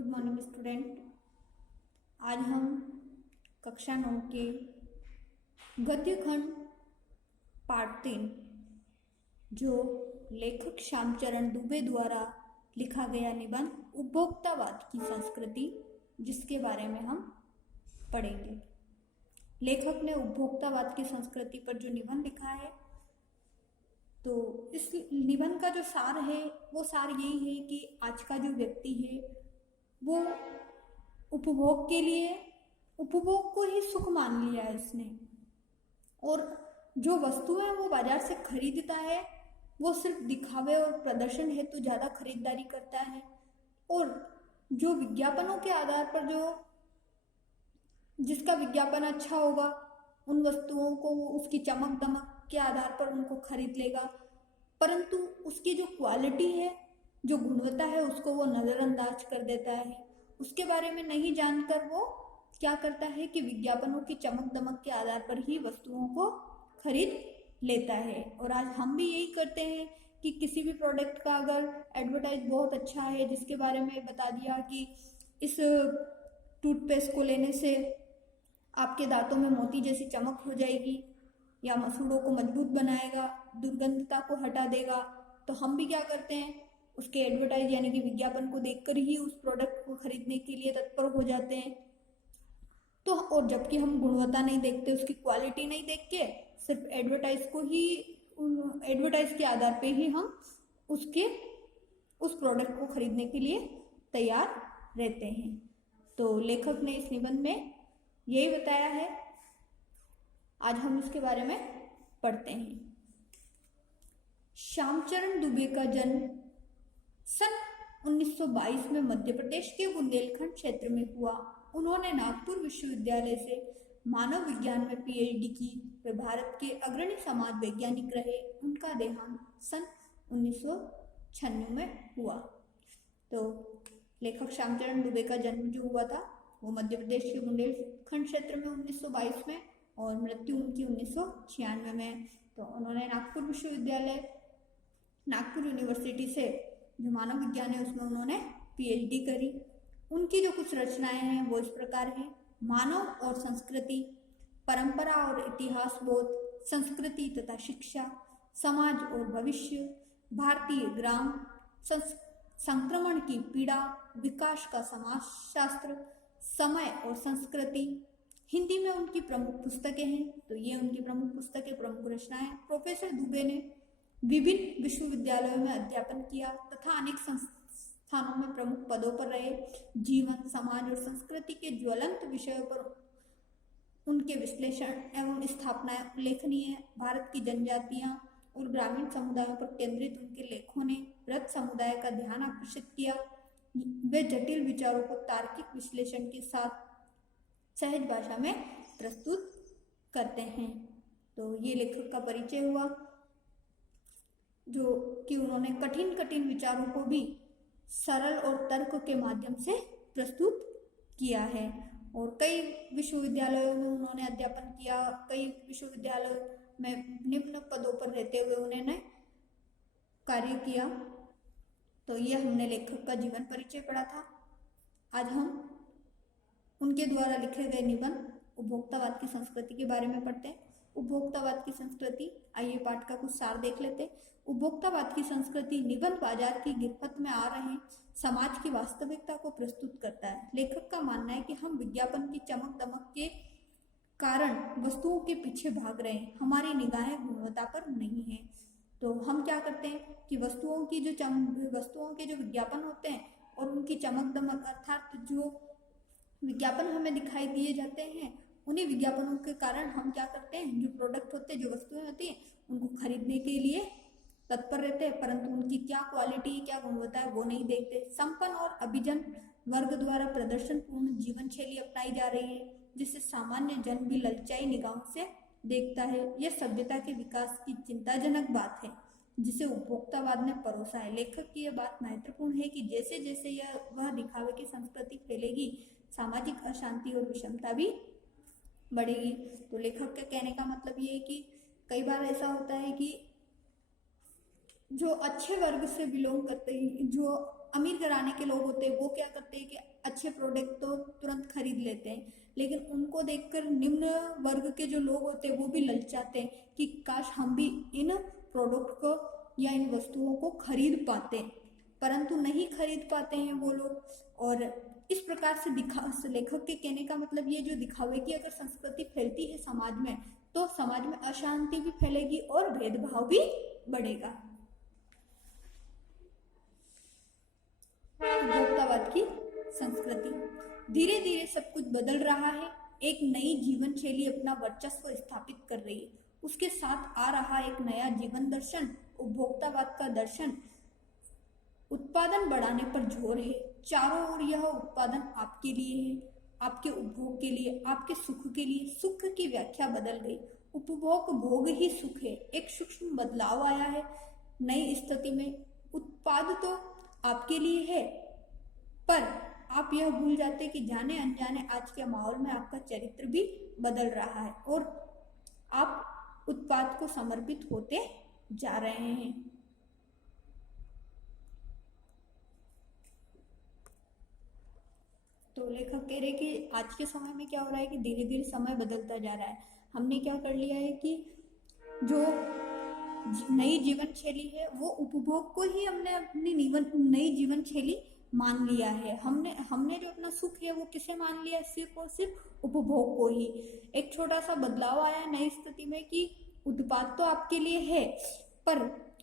Good morning student. आज हम कक्षा 9 के गद्य खंड पार्ट 3 जो लेखक श्यामचरण दुबे द्वारा लिखा गया निबंध उपभोक्तावाद की संस्कृति जिसके बारे में हम पढ़ेंगे। लेखक ने उपभोक्तावाद की संस्कृति पर जो निबंध लिखा है, तो इस निबंध का जो सार है वो सार यही है कि आज का जो व्यक्ति है वो उपभोग के लिए उपभोग को ही सुख मान लिया है इसने, और जो वस्तुएं वो बाजार से खरीदता है वो सिर्फ दिखावे और प्रदर्शन हेतु तो ज़्यादा खरीदारी करता है, और जो विज्ञापनों के आधार पर जो जिसका विज्ञापन अच्छा होगा उन वस्तुओं को वो उसकी चमक दमक के आधार पर उनको खरीद लेगा, परंतु उसकी जो क्वालिटी है, जो गुणवत्ता है, उसको वो नज़रअंदाज कर देता है। उसके बारे में नहीं जानकर वो क्या करता है कि विज्ञापनों की चमक दमक के आधार पर ही वस्तुओं को खरीद लेता है। और आज हम भी यही करते हैं कि किसी भी प्रोडक्ट का अगर एडवर्टाइज बहुत अच्छा है, जिसके बारे में बता दिया कि इस टूथपेस्ट को लेने से आपके दांतों में मोती जैसी चमक हो जाएगी या मसूड़ों को मजबूत बनाएगा, दुर्गंधता को हटा देगा, तो हम भी क्या करते हैं, उसके एडवर्टाइज यानी कि विज्ञापन को देखकर ही उस प्रोडक्ट को खरीदने के लिए तत्पर हो जाते हैं। तो और जबकि हम गुणवत्ता नहीं देखते, उसकी क्वालिटी नहीं देख के सिर्फ एडवर्टाइज के आधार पे ही हम उस प्रोडक्ट को खरीदने के लिए तैयार रहते हैं। तो लेखक ने इस निबंध में यही बताया है। आज हम इसके बारे में पढ़ते हैं। श्यामचरण दुबे का जन्म सन 1922 में मध्य प्रदेश के बुंदेलखंड क्षेत्र में हुआ। उन्होंने नागपुर विश्वविद्यालय से मानव विज्ञान में पीएचडी की। वे भारत के अग्रणी समाज वैज्ञानिक रहे। उनका देहांत सन 1996 में हुआ। तो लेखक श्यामचरण दुबे का जन्म जो हुआ था वो मध्य प्रदेश के बुंदेलखंड क्षेत्र में 1922 में, और मृत्यु उनकी 1996 में। तो उन्होंने नागपुर यूनिवर्सिटी से जो मानव विज्ञान है उसमें उन्होंने पीएचडी करी। उनकी जो कुछ रचनाएं हैं वो इस प्रकार हैं: मानव और संस्कृति, परंपरा और इतिहास बोध, संस्कृति तथा शिक्षा, समाज और भविष्य, भारतीय ग्राम, संक्रमण की पीड़ा, विकास का समाजशास्त्र, समय और संस्कृति। हिंदी में उनकी प्रमुख पुस्तकें हैं। तो ये उनकी प्रमुख पुस्तकें, प्रमुख रचनाएं। प्रोफेसर दुबे ने विभिन्न विश्वविद्यालयों में अध्यापन किया तथा अनेक संस्थानों में प्रमुख पदों पर रहे। जीवन, समाज और संस्कृति के ज्वलंत विषयों पर उनके विश्लेषण एवं स्थापनाएं उल्लेखनीय है। भारत की जनजातियां और ग्रामीण समुदायों पर केंद्रित उनके लेखों ने वृहत समुदाय का ध्यान आकर्षित किया। वे जटिल विचारों को तार्किक विश्लेषण के साथ सहज भाषा में प्रस्तुत करते हैं। तो ये लेखक का परिचय हुआ, जो कि उन्होंने कठिन विचारों को भी सरल और तर्क के माध्यम से प्रस्तुत किया है। और कई विश्वविद्यालयों में उन्होंने अध्यापन किया। कई विश्वविद्यालयों में निम्न पदों पर रहते हुए उन्होंने कार्य किया। तो ये हमने लेखक का जीवन परिचय पढ़ा था। आज हम उनके द्वारा लिखे गए निबंध उपभोक्तावाद की संस्कृति के बारे में पढ़ते हैं। उपभोक्तावाद की संस्कृति, आइए पाठ का कुछ सार देख लेते हैं। उपभोक्तावाद की संस्कृति निबंध बाजार की गिरफ्त में आ रहे समाज की वास्तविकता को प्रस्तुत करता है। लेखक का मानना है कि हम विज्ञापन की चमक दमक के कारण वस्तुओं के पीछे भाग रहे हैं, हमारी निगाहें गुणवत्ता पर नहीं है। तो हम क्या करते हैं कि वस्तुओं के जो विज्ञापन होते हैं और उनकी चमक दमक अर्थात जो विज्ञापन हमें दिखाई दिए जाते हैं, उन्हीं विज्ञापनों के कारण हम क्या करते हैं, जो प्रोडक्ट होते हैं, जो वस्तुएं होती हैं, उनको खरीदने के लिए तत्पर रहते हैं, परंतु उनकी क्या क्वालिटी, क्या गुणवत्ता है वो नहीं देखते। संपन्न और अभिजन वर्ग द्वारा प्रदर्शन पूर्ण जीवन शैली अपनाई जा रही है, जिससे सामान्य जन भी ललचाई निगाहों से देखता है। यह सभ्यता के विकास की चिंताजनक बात है जिसे उपभोक्तावाद ने परोसा है। लेखक की यह बात महत्वपूर्ण है कि जैसे जैसे वह दिखावे की संस्कृति फैलेगी, सामाजिक अशांति और विषमता भी बढ़ेगी। तो लेखक के कहने का मतलब ये है कि कई बार ऐसा होता है कि जो अच्छे वर्ग से बिलोंग करते हैं, जो अमीर घराने के लोग होते हैं, वो क्या करते हैं कि अच्छे प्रोडक्ट तो तुरंत खरीद लेते हैं, लेकिन उनको देखकर निम्न वर्ग के जो लोग होते हैं वो भी ललचाते हैं कि काश हम भी इन प्रोडक्ट को या इन वस्तुओं को खरीद पाते, परंतु नहीं खरीद पाते हैं वो लोग। और इस प्रकार से लेखक के कहने का मतलब ये जो दिखावे की अगर संस्कृति फैलती है समाज में, तो समाज में अशांति भी फैलेगी और भेदभाव भी बढ़ेगा। उपभोक्तावाद की संस्कृति, धीरे धीरे सब कुछ बदल रहा है, एक नई जीवन शैली अपना वर्चस्व स्थापित कर रही है। उसके साथ आ रहा एक नया जीवन दर्शन, उपभोक्तावाद का दर्शन उत्पादन बढ़ाने पर जोर है। चारों ओर यह उत्पादन आपके लिए है, आपके उपभोग के लिए, आपके सुख के लिए। सुख की व्याख्या बदल गई, उपभोग भोग ही सुख है। एक सूक्ष्म बदलाव आया है नई स्थिति में। उत्पाद तो आपके लिए है, पर आप यह भूल जाते कि जाने अनजाने आज के माहौल में आपका चरित्र भी बदल रहा है और आप उत्पाद को समर्पित होते जा रहे हैं। तो लेखक कह रहे कि आज के समय में क्या हो रहा है कि धीरे धीरे समय बदलता जा रहा है। हमने क्या कर लिया है कि जो नई जीवन शैली है वो उपभोग को ही हमने अपनी नई जीवन शैली मान लिया है। हमने जो अपना सुख है वो किसे मान लिया, सिर्फ और सिर्फ उपभोग को ही। एक छोटा सा बदलाव आया नई स्थिति में कि उत्पाद तो आपके लिए है, पर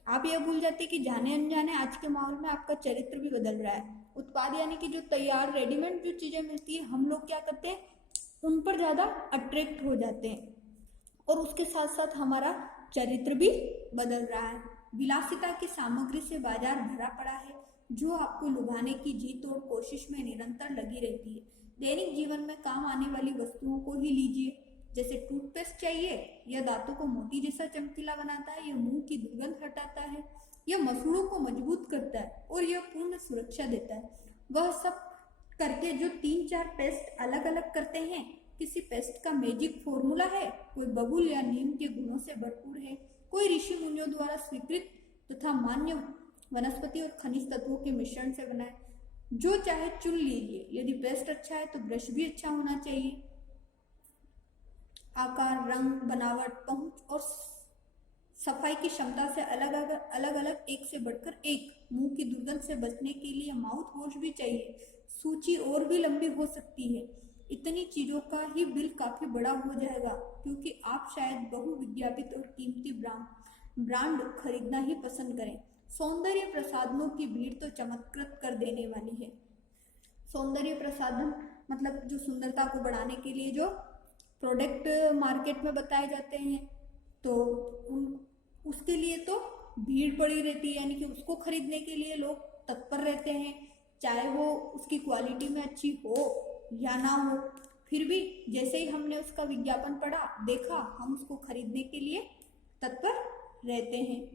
आप यह भूल जाते कि जाने अनजाने आज के माहौल में आपका चरित्र भी बदल रहा है। उत्पाद यानी कि जो तैयार रेडीमेड जो चीजें मिलती है, हम लोग क्या करते हैं, उन पर ज्यादा अट्रैक्ट हो जाते हैं और उसके साथ साथ हमारा चरित्र भी बदल रहा है। विलासिता की सामग्री से बाजार भरा पड़ा है, जो आपको लुभाने की जी तोड़ कोशिश में निरंतर लगी रहती है। दैनिक जीवन में काम आने वाली वस्तुओं को ही लीजिए, जैसे टूथपेस्ट चाहिए, यह दांतों को मोती जैसा चमकीला बनाता है, यह मुंह की दुर्गंध हटाता है, यह मसूड़ों को मजबूत करता है और यह पूर्ण सुरक्षा देता है। वह सब करके जो 3-4 पेस्ट अलग अलग करते हैं, किसी पेस्ट का मैजिक फॉर्मूला है, कोई बबूल या नीम के गुणों से भरपूर है, कोई ऋषि मुनियों द्वारा स्वीकृत तथा मान्य वनस्पति और खनिज तत्वों के मिश्रण से बना है। जो चाहे चुन लीजिए। यदि पेस्ट अच्छा है तो ब्रश भी अच्छा होना चाहिए। आकार, रंग, बनावट, पहुंच और सफाई की क्षमता से अलग अलग एक से बढ़कर एक। मुंह की दुर्गंध से बचने के लिए माउथ वॉश भी चाहिए। सूची और भी लंबी हो सकती है। इतनी चीजों का ही बिल काफी बड़ा हो जाएगा, क्योंकि आप शायद बहुविज्ञापित और कीमती ब्रांड खरीदना ही पसंद करें। सौंदर्य प्रसाधनों की भीड़ तो चमत्कृत कर देने वाली है। सौंदर्य प्रसाधन मतलब जो सुंदरता को बढ़ाने के लिए जो प्रोडक्ट मार्केट में बताए जाते हैं, तो उसके लिए तो भीड़ पड़ी रहती है, यानी कि उसको खरीदने के लिए लोग तत्पर रहते हैं, चाहे वो उसकी क्वालिटी में अच्छी हो या ना हो। फिर भी जैसे ही हमने उसका विज्ञापन पढ़ा, देखा, हम उसको खरीदने के लिए तत्पर रहते हैं।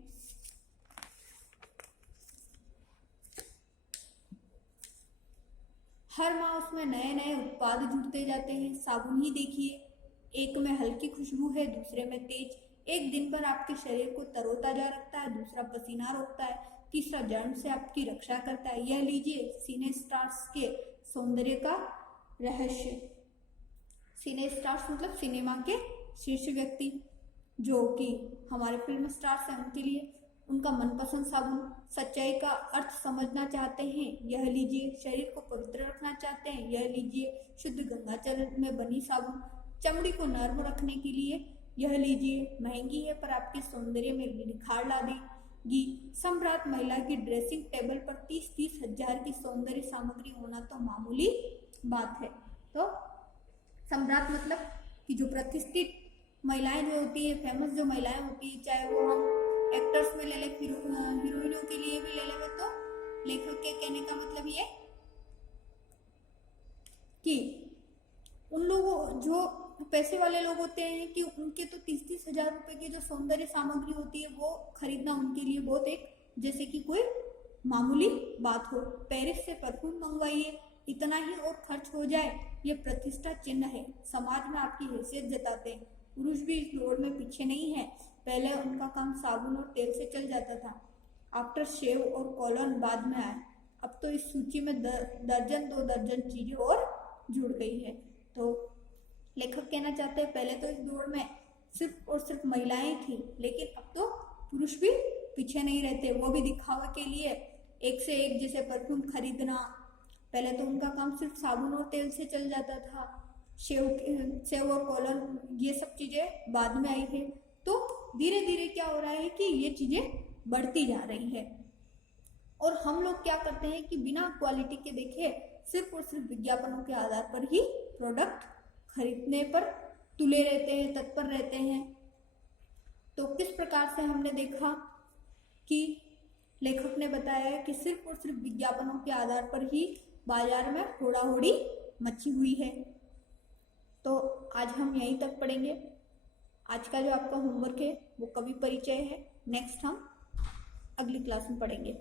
हर माह उसमें नए नए उत्पाद जुड़ते जाते हैं। साबुन ही देखिए, एक में हल्की खुशबू है, दूसरे में तेज। एक दिन भर आपके शरीर को तरोताजा रखता है, दूसरा पसीना रोकता है, तीसरा जर्म से आपकी रक्षा करता है। यह लीजिए सिने स्टार्स के सौंदर्य का रहस्य। सिने स्टार्स मतलब सिनेमा के शीर्ष व्यक्ति, जो कि हमारे फिल्म स्टार्स हैं, उनके लिए उनका मनपसंद साबुन। सच्चाई का अर्थ समझना चाहते हैं, यह लीजिए। शरीर को पवित्र रखना चाहते हैं, यह लीजिए शुद्ध गंगाजल में बनी साबुन। चमड़ी को नर्म रखने के लिए यह लीजिए। महंगी है पर आपके सौंदर्य में निखार ला देगी। सम्राट महिला की ड्रेसिंग टेबल पर 30-30 हजार की सौंदर्य सामग्री होना तो मामूली बात है। तो सम्राट मतलब कि जो प्रतिष्ठित महिलाएं जो होती है, फेमस जो महिलाएं होती है, चाहे वो हम एक्टर्स में ले लें, हीरोइनों के लिए भी ले लेंगे, तो लेखक के कहने का मतलब ये कि उन लोगों जो पैसे वाले लोग होते हैं कि उनके तो 30-30 हजार रुपए की जो सौंदर्य सामग्री होती है वो खरीदना उनके लिए बहुत एक जैसे कि कोई मामूली बात हो। पेरिस से परफ्यूम मंगवाइए, इतना ही और खर्च हो जाए, ये प्रतिष्ठा चिन्ह है। समाज में आपकी हैसियत जताते हैं। पुरुष भी इस दौड़ में पीछे नहीं है। पहले उनका काम साबुन और तेल से चल जाता था, आफ्टर शेव और कॉलोन बाद में आए। अब तो इस सूची में दर्जन 2 दर्जन चीजें और जुड़ गई है। तो लेखक कहना चाहते हैं पहले तो इस दौड़ में सिर्फ और सिर्फ महिलाएं थी, लेकिन अब तो पुरुष भी पीछे नहीं रहते। वो भी दिखावा के लिए एक से एक जैसे परफ्यूम खरीदना, पहले तो उनका काम सिर्फ साबुन और तेल से चल जाता था, सेव और कॉलर ये सब चीजें बाद में आई है। तो धीरे धीरे क्या हो रहा है कि ये चीजें बढ़ती जा रही है और हम लोग क्या करते हैं कि बिना क्वालिटी के देखे सिर्फ और सिर्फ विज्ञापनों के आधार पर ही प्रोडक्ट खरीदने पर तुले रहते हैं, तत्पर रहते हैं। तो किस प्रकार से हमने देखा कि लेखक ने बताया कि सिर्फ और सिर्फ विज्ञापनों के आधार पर ही बाजार में होड़ाहोड़ी मची हुई है। तो आज हम यहीं तक पढ़ेंगे। आज का जो आपका होमवर्क है वो कवि परिचय है। नेक्स्ट हम अगली क्लास में पढ़ेंगे।